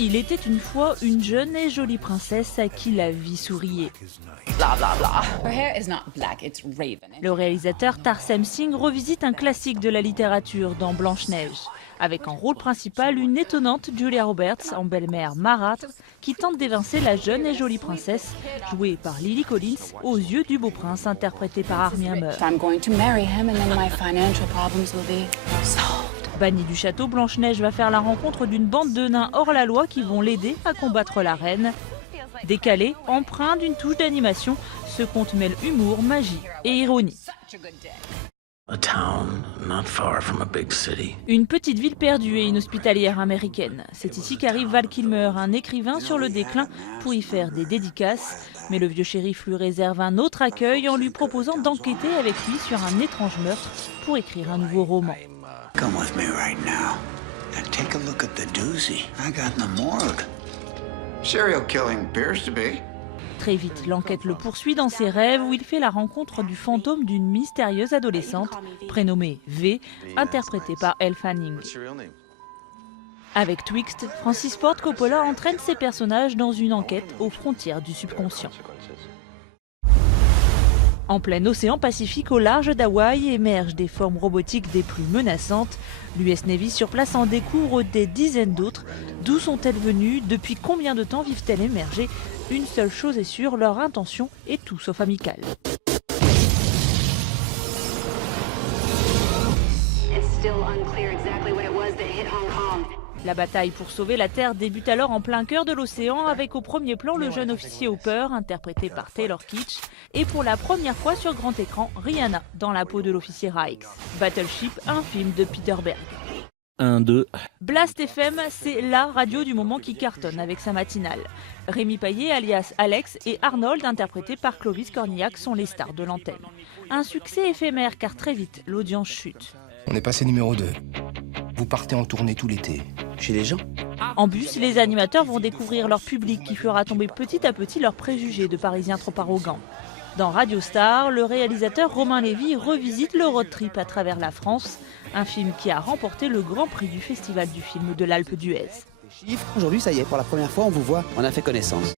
Il était une fois une jeune et jolie princesse à qui la vie souriait. Le réalisateur Tarsem Singh revisite un classique de la littérature dans Blanche-Neige, avec en rôle principal une étonnante Julia Roberts en belle-mère marâtre qui tente d'évincer la jeune et jolie princesse, jouée par Lily Collins, aux yeux du beau prince interprété par Armie Hammer. Bannie du château, Blanche-Neige va faire la rencontre d'une bande de nains hors la loi qui vont l'aider à combattre la reine. Décalé, empreint d'une touche d'animation, ce conte mêle humour, magie et ironie. Une petite ville perdue et inhospitalière américaine. C'est ici qu'arrive Val Kilmer, un écrivain sur le déclin, pour y faire des dédicaces. Mais le vieux shérif lui réserve un autre accueil en lui proposant d'enquêter avec lui sur un étrange meurtre pour écrire un nouveau roman. Come with me right now and take a look at the doozy I got in the morgue. Serial killing appears to be. Très vite, l'enquête le poursuit dans ses rêves où il fait la rencontre du fantôme d'une mystérieuse adolescente, prénommée V, interprétée par Elle Fanning. Avec Twixt, Francis Ford Coppola entraîne ses personnages dans une enquête aux frontières du subconscient. En plein océan Pacifique, au large d'Hawaï, émergent des formes robotiques des plus menaçantes. L'US Navy sur place en découvre des dizaines d'autres. D'où sont-elles venues? Depuis combien de temps vivent-elles émergées? Une seule chose est sûre, leur intention est tout sauf amicale. La bataille pour sauver la Terre débute alors en plein cœur de l'océan avec au premier plan le jeune officier Hopper, interprété par Taylor Kitsch, et pour la première fois sur grand écran, Rihanna dans la peau de l'officier Rikes. Battleship, un film de Peter Berg. 1, 2. Blast FM, c'est la radio du moment qui cartonne avec sa matinale. Rémi Paillet, alias Alex, et Arnold, interprétés par Clovis Cornillac, sont les stars de l'antenne. Un succès éphémère car très vite, l'audience chute. On est passé numéro 2. Vous partez en tournée tout l'été. Chez les gens. En bus, les animateurs vont découvrir leur public qui fera tomber petit à petit leurs préjugés de Parisiens trop arrogants. Dans Radio Star, le réalisateur Romain Lévy revisite le road trip à travers la France, un film qui a remporté le grand prix du Festival du film de l'Alpe d'Huez. Aujourd'hui, ça y est, pour la première fois, on vous voit. On a fait connaissance.